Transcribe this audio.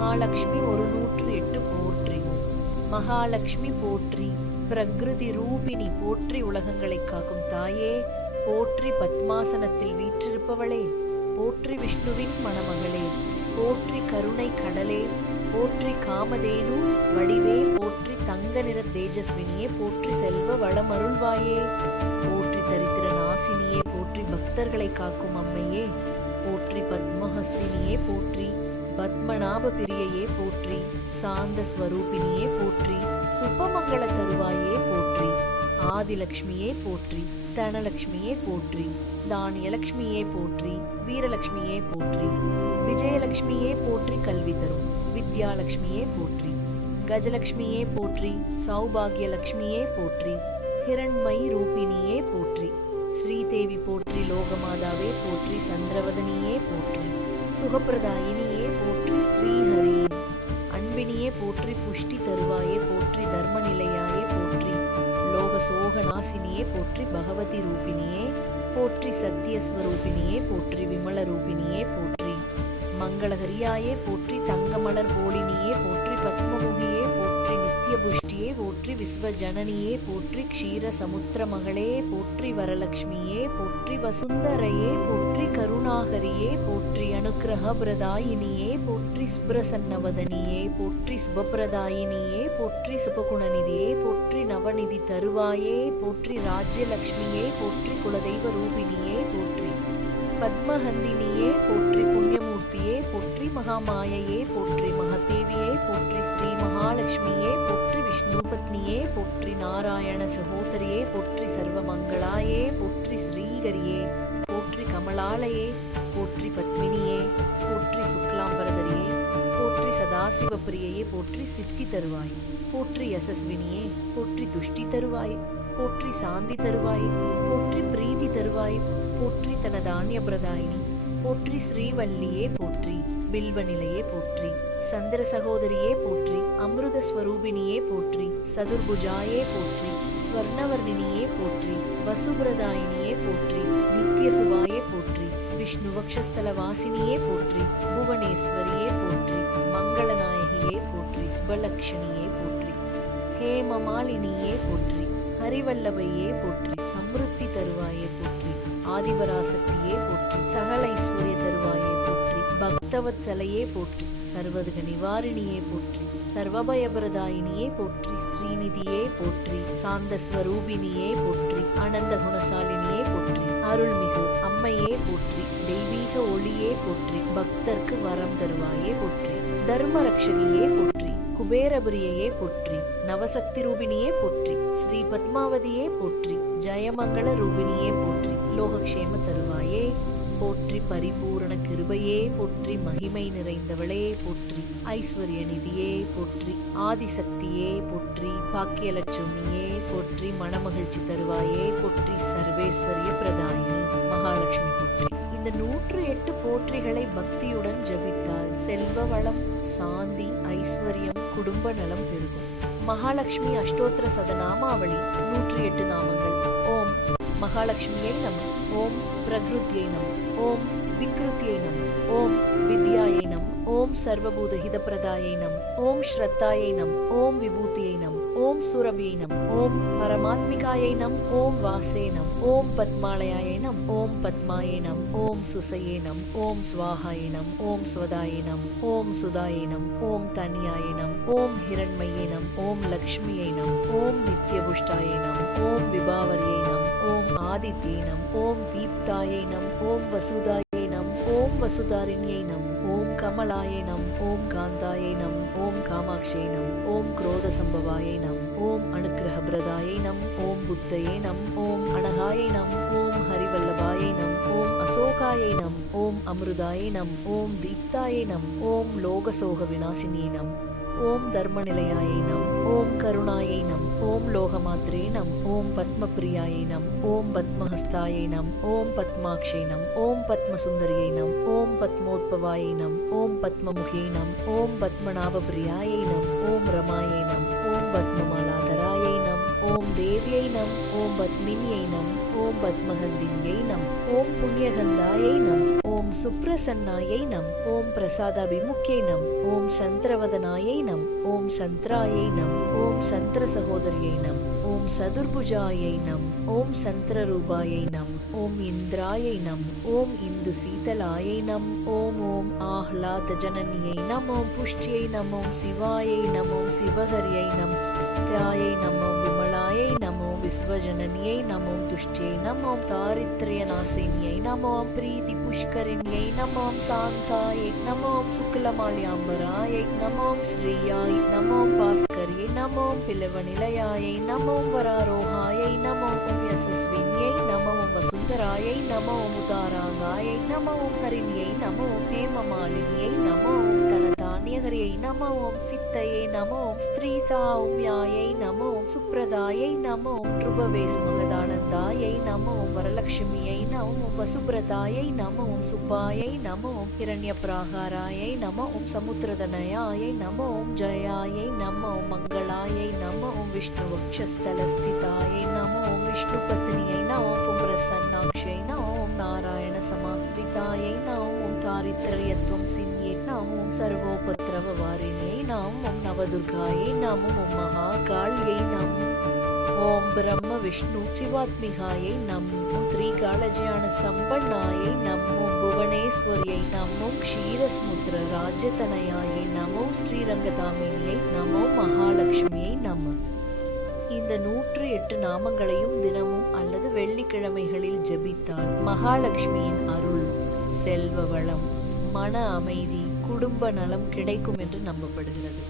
மகாலட்சுமி ஒரு 108 போற்றி. மகாலட்சுமி போற்றி. பிரகிருதி ரூபிணி போற்றி. உலகங்களை காக்கும் தாயே போற்றி. பத்மாசனத்தில் வீற்றிருப்பவளே போற்றி. விஷ்ணுவின் மணமகளே போற்றி. கருணை கடலே போற்றி. காமதேனு வடிவே போற்றி. தங்க நிற தேஜஸ்வினியே போற்றி. செல்வ வளமருள்வாயே போற்றி. தரித்திர நாசினியே போற்றி. பக்தர்களை காக்கும் அம்மையே போற்றி. பத்மஹஸ்தினியே போற்றி. பத்மநாப பிரியையே போற்றி. சாந்த ஸ்வரூபினியே போற்றி. சுபமங்கள தருவாயே போற்றி. ஆதிலக்ஷ்மியே போற்றி. தனலக்ஷ்மியே போற்றி. தானியலக்ஷ்மியே போற்றி. வீரலக்ஷ்மியே போற்றி. விஜயலக்ஷ்மியே போற்றி. கல்வி தரும் வித்யாலக்ஷ்மியே போற்றி. கஜலக்ஷ்மியே போற்றி. சௌபாகியலக்ஷ்மியே போற்றி. ஹிரண்மயி ரூபிணியே போற்றி. ஸ்ரீதேவி போற்றி. லோகமாதாவே போற்றி. சந்திரவதனியே போற்றி. சுகப்பிரதாயினியே போற்றி. ஸ்ரீஹரி அன்பினியே போற்றி. புஷ்டி தருவாயே போற்றி. தர்ம நிலையாயே போற்றி. லோக சோகநாசினியே போற்றி. பகவதி ரூபிணியே போற்றி. சத்தியஸ்வரூபிணியே போற்றி. விமல ரூபிணியே போற்றி. மங்களகரியாயே போற்றி. தங்கமலர் போலினியே போற்றி. பத்மமுகியே போற்றி. நித்திய புஷ்டியே போற்றி. விஸ்வஜனனியே போற்றி. க்ஷீர சமுத்திர மகளே போற்றி. வரலக்ஷ்மியே போற்றி. வசுந்தரையே போற்றி. கருணாகரியே போற்றி. அனுக்கிரக பிரதாயினியே போற்றி. ஸ்பிரசன்னவதனியே போற்றி. சுபப்பிரதாயினியே போற்றி. சுபகுணநிதியே போற்றி. நவநிதி தருவாயே போற்றி. ராஜ்யலக்ஷ்மியே போற்றி. குலதெய்வ ரூபிணியே போற்றி. பத்மஹந்தினியே போற்றி. புண்ணியமூர்த்தியே போற்றி. மகாமாயையே போற்றி. மகதேவியே போற்றி. ஸ்ரீ மகாலட்சுமியே போற்றி. விஷ்ணு பத்னியே போற்றி. நாராயண சகோதரியே போற்றி. சர்வமங்களாயே போற்றி. ஸ்ரீகரியே போற்றி. கமலாலயே போற்றி. பத்மினியே போற்றி. சுக்லாம்பரதரியே போற்றி. சதாசிவப்பிரியையே போற்றி. சித்தி தருவாய் போற்றி. யசஸ்வினியே போற்றி. துஷ்டி தருவாய் போற்றி. சாந்தி தருவாய் போற்றி. பிரீதி தருவாய் போற்றி. தனதானிய பிரதாயினி போற்றி. ஸ்ரீவல்லியே போற்றி. பில்வநிலையே போற்றி. சந்திர சகோதரியே போற்றி. அமிர்த ஸ்வரூபிணியே போற்றி. சதுர்புஜாயே போற்றி. ஸ்வர்ணவர்ணினியே போற்றி. வசுபிரதாயினியே போற்றி. நித்திய சுபாயே போற்றி. விஷ்ணு வக்ஷஸ்தல வாசினியே போற்றி. புவனேஸ்வரியே போற்றி. மங்களநாயகியே போற்றி. சுபலக்ஷணியே போற்றி. ஹேமமாலினியே போற்றி. ஹரிவல்லபையே போற்றி. சம்ருத்தி தருவாயே போற்றி. ஆதிபராசக்தியே போற்றி. சகல ஐஸ்வர்ய தருவாயே போற்றி. பக்தவத்சலையே போற்றி. சர்வதுக நிவாரிணியே போற்றி. சர்வபயபிரதாயினியே போற்றி. ஸ்ரீநிதியே போற்றி. சாந்தஸ்வரூபிணியே போற்றி. ஆனந்த குணசாலினியே போற்றி. அருள்மிகு அம்மையே போற்றி. தெய்வீக ஒளியே போற்றி. பக்தர்க்கு வரம் தருவாயே போற்றி. தர்மரக்ஷகியே போற்றி. குபேரபுரியையே போற்றி. நவசக்தி ரூபிணியே போற்றி. ஸ்ரீ பத்மாவதியே போற்றி. ஜெயமங்கள ரூபிணியே போற்றி. லோகக்ஷேம தருவாயே போற்றி. பரிபூரண கிருபையே போற்றி. மகிமை நிறைந்தவளே போற்றி. ஐஸ்வர்ய நிதியே போற்றி. ஆதிசக்தியே போற்றி. பாக்கியலட்சுமியே போற்றி. மனமகிழ்ச்சி தருவாயே போற்றி. சர்வேஸ்வரிய பிரதாயினி மகாலட்சுமி போற்றி. இந்த 108 போற்றிகளை பக்தியுடன் ஜபித்தால் செல்வ வளம், சாந்தி, ஐஸ்வர்யம், குடும்ப நலம் பெருகும். மகாலட்சுமி அஷ்டோத்திர சதநாமாவளி 108 நாமங்கள். ஓம் மகாலட்சுமியை நம. ஓம் பிரகிருத்தியை நம. ஓம் விக்ருத்தியை நம. ஓம் வித்யாயை நம. ஓம் சர்வபூத ஹிதப்பிரதாயை நம. ஓம் ஸ்ரத்தாயை நம. ஓம் விபூதியை நம. ஓம் சுரபியை நம. ஓம் பரமாத்மிகாயை நம. ஓம் வாசே நம. ஓம் பத்மாலயாயை நம. ஓம் பத்மாயை நம. ஓம் சுசையே நம. ஓம் ஸ்வாஹாயை நம. ஓம் ஸ்வதாயை நம. ஓம் சுதாயை நம. ஓம் தன்யாயை நம. ஓம் ஹிரண்மயே நம. ஓம் லக்ஷ்மியை நம. ஓம் நித்யபுஷ்டாயை நம. ஓம் விபாவரியை நம. ஓம் ஆதித்யை நம. ஓம் தீப்தாயை நம. ஓம் வசுதாயை நம. ஓம் வசுதாரிணியை நம. ஓம் கமலாயை நம. ஓம் காந்தாயை நம. ஓம் காமாட்சியை நம. ஓம் क्रोध संभवायै नम. ओम अनुग्रह प्रदायै नम. ओम बुद्धये नम. ओम अनघायै नम. ओम हरिवल्लभायै नम. ओम अशोकायै नम. ओम अमृतायै नम. ओम दीप्तायै नम. ओम लोकसोह विनाशिन्यै नम. ओम धर्मनिलयायै नम. ओम करुणायै नम. ओम लोकमात्रे नम. ओम पद्मप्रियायै नम. ओम पद्महस्तायै नम. ओम पद्माक्षै नम. ओम पद्मसुन्दर्यै नम. ओम पद्मोद्भवायै नम. ओम पद्ममुखे नम. ओम पद्मनाभप्रियायै नम. ओम रमायै नम. ओम पद्ममालाधरायै नम. ओम देव्यै नम. ओम पद्मिन्यै नम. ओम पद्महन्दिन्यै नम. ओम पुण्यगन्धायै नम. ओम ஓம் சுப்ரசன்னாயை நம். ஓம் பிரசாதாபிமுக்யை நம். ஓம் சந்திரவதனாயை நம். ஓம் சந்திராயை நம். ஓம் சந்திர சகோதரியை நம். ஓம் சதுர்புஜாயை நம். ஓம் சந்திரரூபாயை நம். ஓம் இந்திராயை நம். ஓம் இந்து சீதலாயை நம். ஓம் ஓம் ஆஹ்லாத ஜனனியை நம். ஓம் புஷ்டியை நம். ஓம் சிவாயை நம். ஓம் சிவஹரியை நம். ஸ்தியாயை நம். ஓம் விமலாயை நம். ஓம் விஸ்வஜனனியை நம். ஓம் துஷ்டியை நம். ஓம் தாரித்ரிய நாசினியை நம். ஓம் பிரீதி புஷ்கரிணியை நம். ஓம் சாந்தாயை நம். ஓம் சுக்லமால்யாம்பராயை நம். ஓம் ஸ்ரீயாய் நம். ஓம் பாஸ்கரியை நம். ஓம் பிலவநிலையாயை நம். ஓம் வராரோகாயை நம். ஓம் யசஸ்வினியை நம். ஓம் வசுந்தராயை நம். ஓம் உதாராங்காயை நம். ஓம் ஹரிணியை நம். ஓம் ஹேமமாலினியை நம். ஓம் தனதானியகரியை நம். ஓம் சித்தையை நம். ஓம் ஸ்திரீ சௌமியாயை நம். ஓம் சுப்ரதாயை நம். ஓம் த்ருபவேஸ் மகதானந்தாயை நம். ஓம் வரலட்சுமியை நம். ஓம் வசுப்ரதாயை நம். ஓம் சுப்பாயை நம். ஓம் ஹிரண்யப்ராகாராயை நம். ஓம் சமுத்திரதனயாயை நம். ஓம் ஜயாயை நம். ஓம் மங்களாயை நம். ஓம் விஷ்ணு வக்ஷஸ்தலஸ்திதாயை நம். ஓம் விஷ்ணு பத்னியை நம். ஓம் பிரசன்னாக்ஷை நம். ஓம் நாராயண சமாஸ்ரிதாயை நம். ஓம் தாரித்ரயத்வம் சின்யை நம். ஓம் சர்வோபத்ரவ வாரிணியை நம். ஓம் நவதுர்காயை நம். ஓம் மகாகாளியை நம். ஓம் பிரம்ம விஷ்ணு சிவாத்மிகாயை நம். ஓம் திரிகாலஜான சம்பன்னாயை நம். ஓம் புவனேஸ்வரியை நம். ஓம் க்ஷீரஸ்முத்ர ராஜ்யதனயாயை நம். ஓம் ஸ்ரீரங்கதாமினியை நம். ஓம் மகாலட்சுமியை நம். இந்த 108 நாமங்களையும் தினமும் அல்லது வெள்ளிக்கிழமைகளில் ஜெபித்தால் மகாலட்சுமியின் அருள், செல்வ வளம், மன அமைதி, குடும்ப நலம் கிடைக்கும் என்று நம்பப்படுகிறது.